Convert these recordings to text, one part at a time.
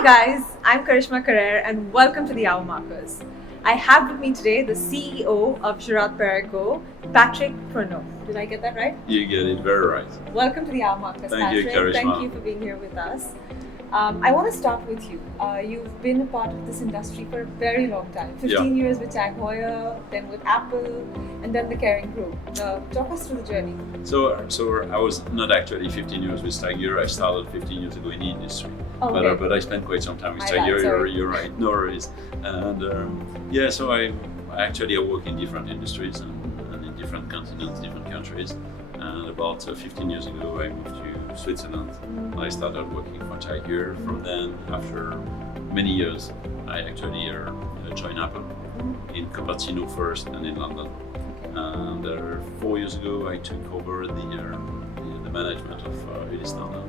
Hi guys, I'm Karishma Karer and welcome to the Hour Markers. I have with me today the CEO of Girard Perregaux, Patrick Pruniaux. Did I get that right? You get it very right. Welcome to the Hour Markers, Thank you, Patrick. Karishma. Thank you for being here with us. I want to start with you. You've been a part of this industry for a very long time. 15 years with Tag Heuer, then with Apple, and then the Kering Group. Talk us through the journey. So I was not actually 15 years with Tag Heuer. I started 15 years ago in the industry. Oh, okay. But I spent quite some time with Tag Heuer. You're right, no worries. And so I work in different industries and in different continents, different countries. And about 15 years ago, I moved to Switzerland. I started working for Tag Heuer. From then, after many years, I actually joined Apple in Cupertino first and in London. And 4 years ago, I took over the management of Ulysse London.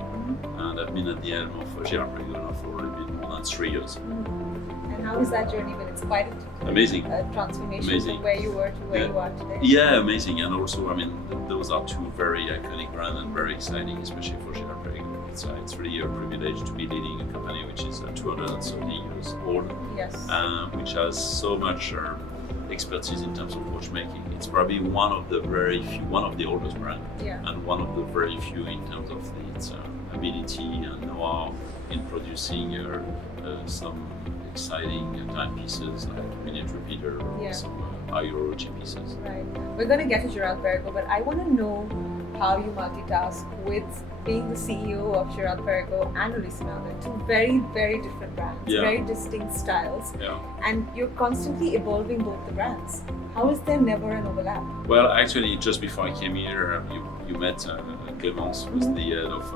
And I've been at the helm of GirardPerregaux now for a little bit more than 3 years. And how has that journey been? It's quite amazing. A transformation from where you were to where you are today. Yeah, amazing. And also, those are two very iconic brands and very exciting, especially for GirardPerregaux. It's really a privilege to be leading a company which is 230 years old, yes. Which has so much expertise in terms of watchmaking. It's probably one of the oldest brands, and one of the very few in terms of its ability and know-how in producing some exciting timepieces like minute repeater, some high-horology pieces. Right. We're going to get to GirardPerregaux, but I want to know how you multitask with being the CEO of GirardPerregaux and Ulysse London, two very, very different brands, very distinct styles, and you're constantly evolving both the brands. How is there never an overlap? Well, actually, just before I came here, you met Clémence, who's the head of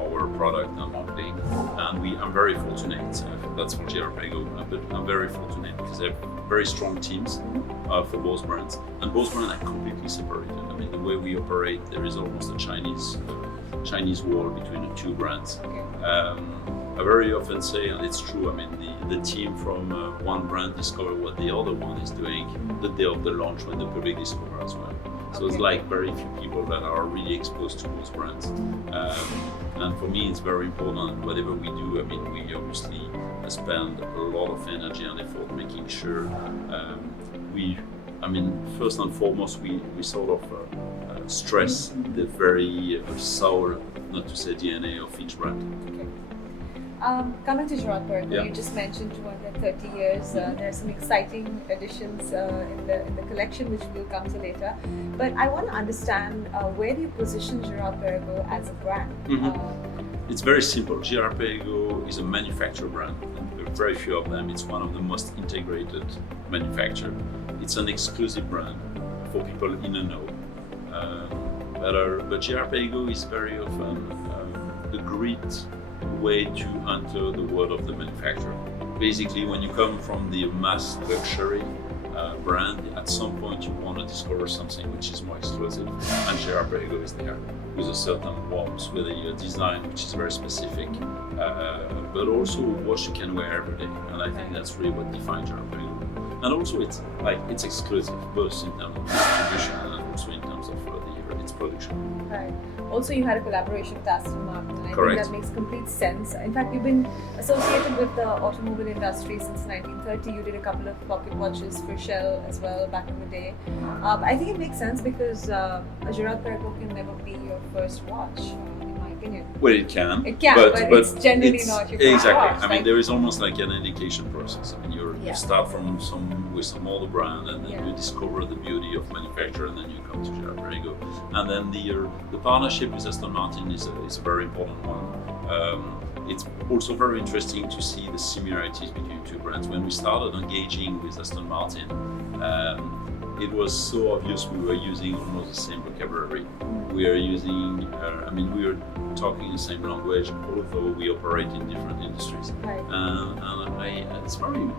our product and marketing, and I'm very fortunate. That's for GirardPerregaux, but I'm very fortunate because they have very strong teams for both brands, and both brands are completely separated. The way we operate, there is almost a Chinese wall between the two brands. I very often say, and it's true, the team from one brand discover what the other one is doing the day of the launch when the public discover as well. So it's like very few people that are really exposed to both brands. And for me, it's very important. Whatever we do, we obviously spend a lot of energy and effort making sure first and foremost, we sort of stress the very soul, not to say DNA of each brand. Coming to GirardPerregaux, you just mentioned 230 years. There are some exciting additions in the collection, which we'll come to later. But I want to understand, where do you position GirardPerregaux as a brand? It's very simple. GirardPerregaux is a manufacturer brand, and there are very few of them. It's one of the most integrated manufacturers. It's an exclusive brand for people in the know. But GirardPerregaux is very often a great way to enter the world of the manufacturer. Basically, when you come from the mass luxury brand, at some point you want to discover something which is more exclusive, and GirardPerregaux is there with a certain warmth, with a design which is very specific, but also a watch you can wear every day. And I think that's really what defines GirardPerregaux. And also it's exclusive, both in terms of distribution and also in terms of its production. Right. Also, you had a collaboration with Aston Martin. I Correct. think that makes complete sense. In fact, you've been associated with the automobile industry since 1930. You did a couple of pocket watches for Shell as well back in the day. I think it makes sense because a GirardPerregaux can never be your first watch, in my opinion. Well, it can. It can, but it's generally not your first watch. There is almost like an education process. You start with some older brand, and then you discover the beauty of manufacture, and then you come to GirardPerregaux. And then the partnership with Aston Martin is a very important one. It's also very interesting to see the similarities between two brands. When we started engaging with Aston Martin, it was so obvious we were using almost the same vocabulary. We are using, we are talking the same language, although we operate in different industries. Right. And it's probably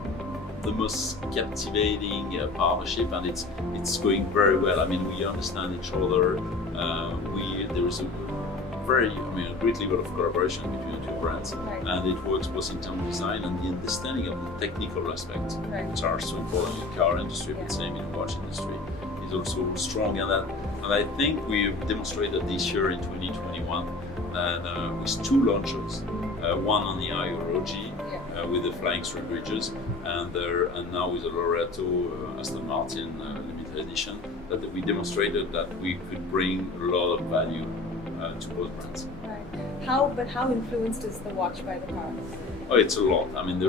the most captivating partnership, and it's going very well. We understand each other. There is a great level of collaboration between the two brands, and it works both in terms of design and the understanding of the technical aspects, which are so important in the car industry, but same in the watch industry, is also strong. And I think we've demonstrated this year in 2021 that with two launches, one on the ideology with the flying through bridges, and now with the Loreto Aston Martin limited edition, that we demonstrated that we could bring a lot of value to both brands. Right. How influenced is the watch by the car? Oh, it's a lot. I mean,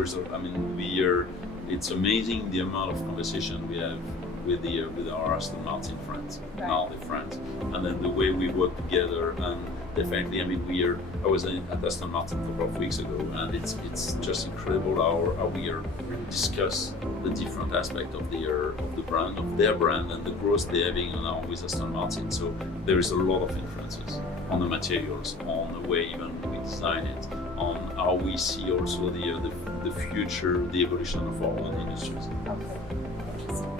it's amazing the amount of conversation we have with our Aston Martin friends, now the friends, and then the way we work together. And definitely, I mean, I was at Aston Martin a couple of weeks ago, and it's just incredible how we discuss the different aspects of the brand, of their brand, and the growth they're having now with Aston Martin. So there is a lot of influences on the materials, on the way even we design it, on how we see also the future, the evolution of our own industries. Okay, interesting.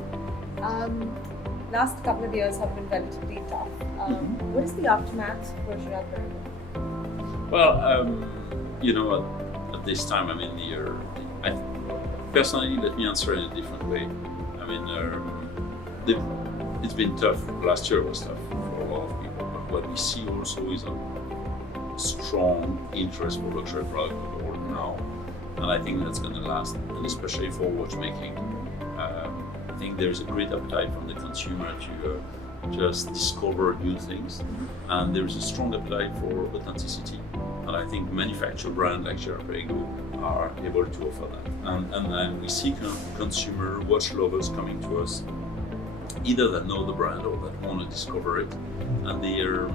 Last couple of years have been relatively tough. What is the aftermath for GirardPerregaux? Well, at this time, I mean, personally, let me answer in a different way. I mean, it's been tough. Last year was tough for a lot of people, but what we see also is a strong interest for luxury product overall now, and I think that's going to last, and especially for watchmaking. I think there's a great appetite from the consumer to just discover new things, and there's a strong appetite for authenticity, and I think manufacturer brands like GirardPerregaux are able to offer that, and we see consumer watch lovers coming to us, either that know the brand or that want to discover it, and they're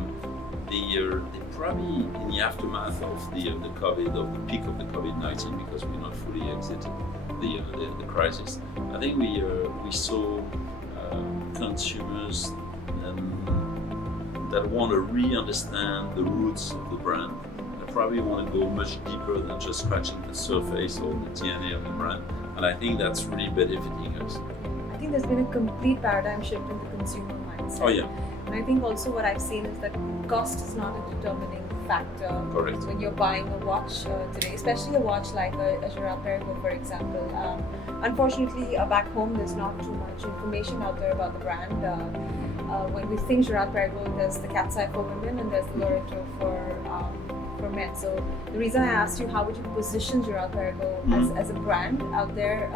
probably in the aftermath of the COVID, of the peak of the COVID-19, because we're not fully exited the crisis. I think we saw consumers that want to re-understand the roots of the brand. They probably want to go much deeper than just scratching the surface or the DNA of the brand, and I think that's really benefiting us. I think there's been a complete paradigm shift in the consumer mindset. Oh yeah. And I think also what I've seen is that cost is not a determining factor. Correct. When you're buying a watch today, especially a watch like a GirardPerregaux, for example. Unfortunately, back home there's not too much information out there about the brand. When we think GirardPerregaux, there's the cat's eye for women and there's the Loreto for men. So the reason I asked you how would you position GirardPerregaux as a brand out there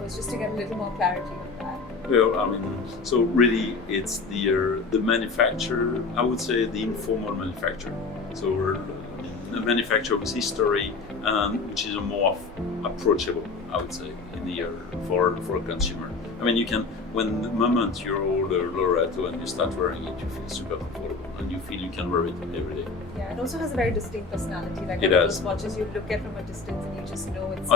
was just to get a little more clarity on that. Well, I mean, so really it's the manufacturer, I would say the informal manufacturer. So we're a manufacturer with history, which is a more approachable, I would say, in the for a consumer. I mean, you can, when the moment you're old Loreto and you start wearing it, you feel super comfortable and you feel you can wear it every day. Yeah, it also has a very distinct personality. Like it one of does. those watches you look at from a distance and you just know it's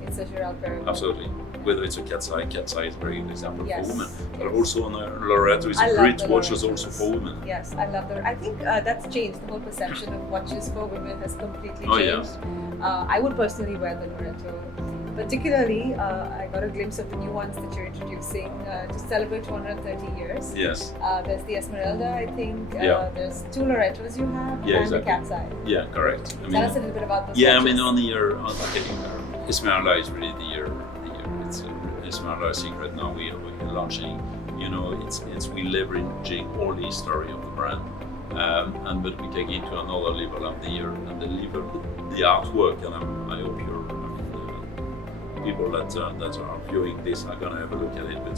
it's a GirardPerregaux. Absolutely. Whether it's a cat's eye is a very good example for women. But also on a Loreto is a great watch also for women. Yes, I love that. I think that's changed. The whole perception of watches for women has completely changed. I would personally wear the Loreto. Particularly, I got a glimpse of the new ones that you're introducing to celebrate 230 years. Yes. There's the Esmeralda, I think. There's two Loretos you have, and the cat's eye. Yeah, correct. I mean, tell us a little bit about those watches. I mean, on the Esmeralda is really it's Esmeralda secret now we're launching. You know, we leveraging all the history of the brand, but we take it to another level of the artwork, and I hope people that are viewing this are gonna have a look at it. But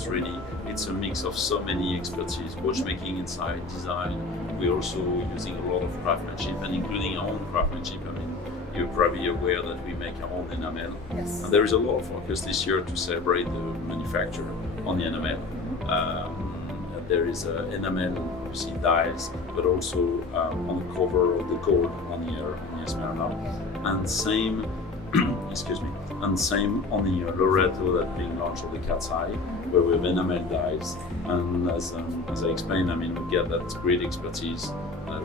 it's a mix of so many expertise, watchmaking inside, design. We're also using a lot of craftsmanship, and including our own craftsmanship. I mean, you're probably aware that we make our own enamel. Yes. And there is a lot of focus this year to celebrate the manufacturer on the enamel. There is enamel, you see dials, but also on the cover of the gold on the Esmeralda. And same, excuse me, and same on the Loreto that's being launched on the cat's eye, where we have enamel dies. And as I explained, I mean, we get that great expertise.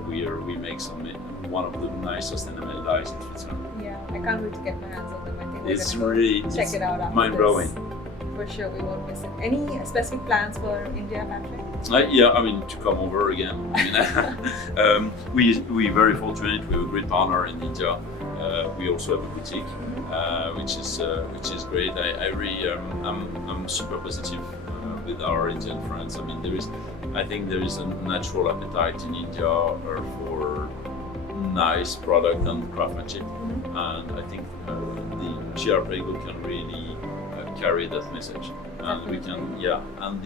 We make one of the nicest enamel dies in Switzerland. Yeah, I can't wait to get my hands on them. I think it's we're really check it out after mind-blowing. For sure, we won't miss it. Any specific plans for India, Patrick? I mean, to come over again. I mean, we're very fortunate. We have a great partner in India. We also have a boutique, which is great. I really, I'm super positive with our Indian friends. I mean, I think there is a natural appetite in India for nice product and craftsmanship. And I think the Girard Perregaux can really carry that message. And we can, and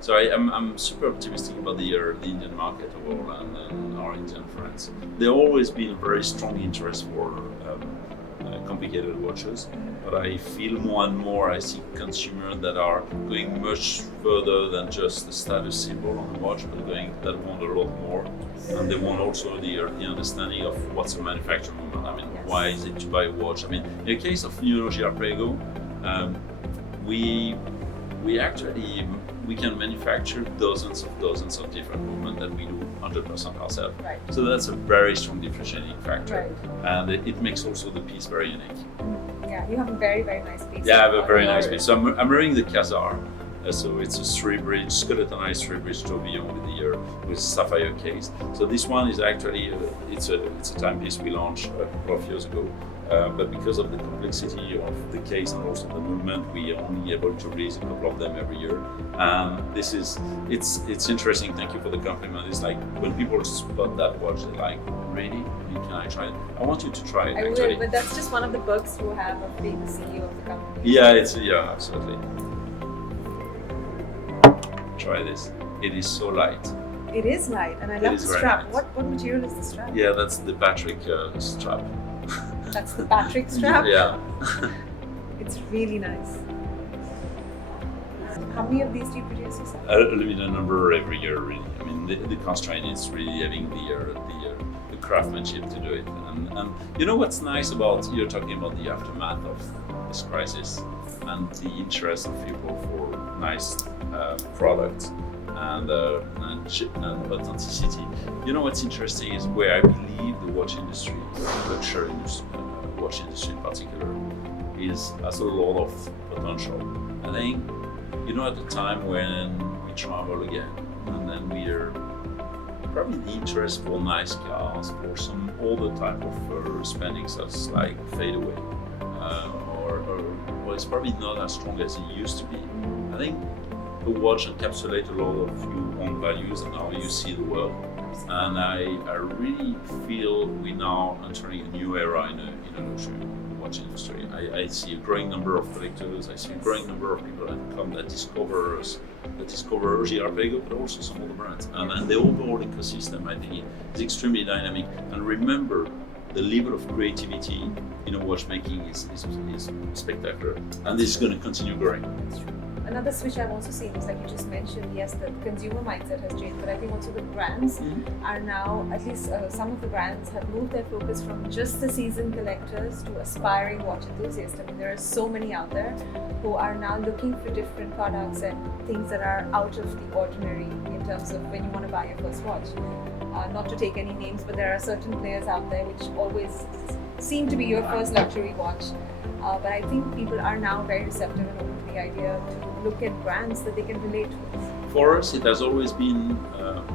so I'm super optimistic about the Indian market overall and our Indian friends. There's always been a very strong interest for complicated watches, but I feel more and more I see consumers that are going much further than just the status symbol on the watch, but that want a lot more, and they want also the understanding of what's a manufacturing movement. I mean, why is it to buy a watch? I mean, in the case of Girard Perregaux, we can manufacture dozens of different movements that we do 100% ourselves. Right. So that's a very strong differentiating factor, right. And it makes also the piece very unique. Yeah, you have a very, very nice piece. Yeah, I have a very nice piece. So I'm wearing the Khazar. So it's a three-bridge, skeletonized three-bridge tourbillon with sapphire case. So this one is actually it's a timepiece we launched a couple of years ago. But because of the complexity of the case and also the movement, we are only able to release a couple of them every year. And it's interesting. Thank you for the compliment. It's like when people spot that watch, they're like, "Really? Can I try it?" I want you to try it. I actually. will, but that's just one of the perks you have of being the CEO of the company. Yeah, absolutely. Try this. It is so light. It is light, and I love the strap. What material is the strap? Yeah, that's the Patrick strap. That's the Patrick strap? Yeah. It's really nice. How many of these do you produce yourself? A limited number every year, really. I mean, the constraint is really having the craftsmanship to do it. And you know what's nice about, you're talking about the aftermath of this crisis and the interest of people for nice products and authenticity. You know what's interesting is where I believe the watch industry, the luxury watch industry in particular, has a lot of potential. I think, at the time when we travel again, and then we're probably the interest for nice cars, for some older type of spending that's like fade away, or it's probably not as strong as it used to be. I think the watch encapsulates a lot of your own values and how you see the world. And I really feel we're now entering a new era in a luxury watch industry. I see a growing number of collectors. I see a growing number of people that discover Girard Perregaux, but also some other brands. And the overall ecosystem, I think, is extremely dynamic. And remember, the level of creativity in watchmaking is spectacular, and this is going to continue growing. That's true. Another switch I've also seen is, like you just mentioned, yes, the consumer mindset has changed, but I think also the brands are now, at least some of the brands have moved their focus from just the seasoned collectors to aspiring watch enthusiasts. I mean, there are so many out there who are now looking for different products and things that are out of the ordinary in terms of when you want to buy your first watch. Not to take any names, but there are certain players out there which always seem to be your first luxury watch. But I think people are now very receptive and open to the idea to look at brands that they can relate with. For us, it has always been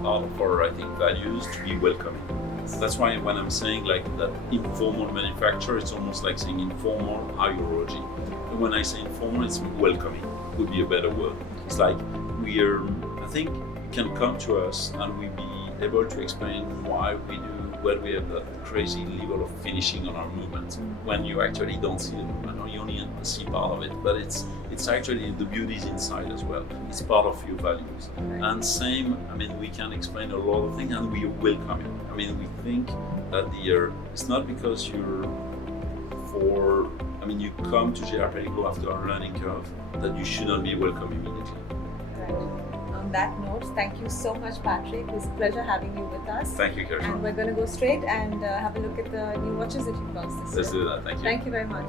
part of our, I think, values to be welcoming. So that's why when I'm saying like that informal manufacturer, it's almost like saying informal ideology. And when I say informal, it's welcoming, would be a better word. It's like I think you can come to us and we be able to explain why we do, where we have that crazy level of finishing on our movements when you actually don't see the movement, or you only see part of it, but it's actually the beauty is inside as well. It's part of your values. Right. And same, I mean, we can explain a lot of things and we welcome it. I mean, we think that it's not because you come to Girard Perregaux after a learning curve that you should not be welcome immediately. Right. On that note, thank you so much, Patrick. It was a pleasure having you with us. Thank you, Kirsten. And we're going to go straight and have a look at the new watches that you've launched this year. Let's do that. Thank you. Thank you very much.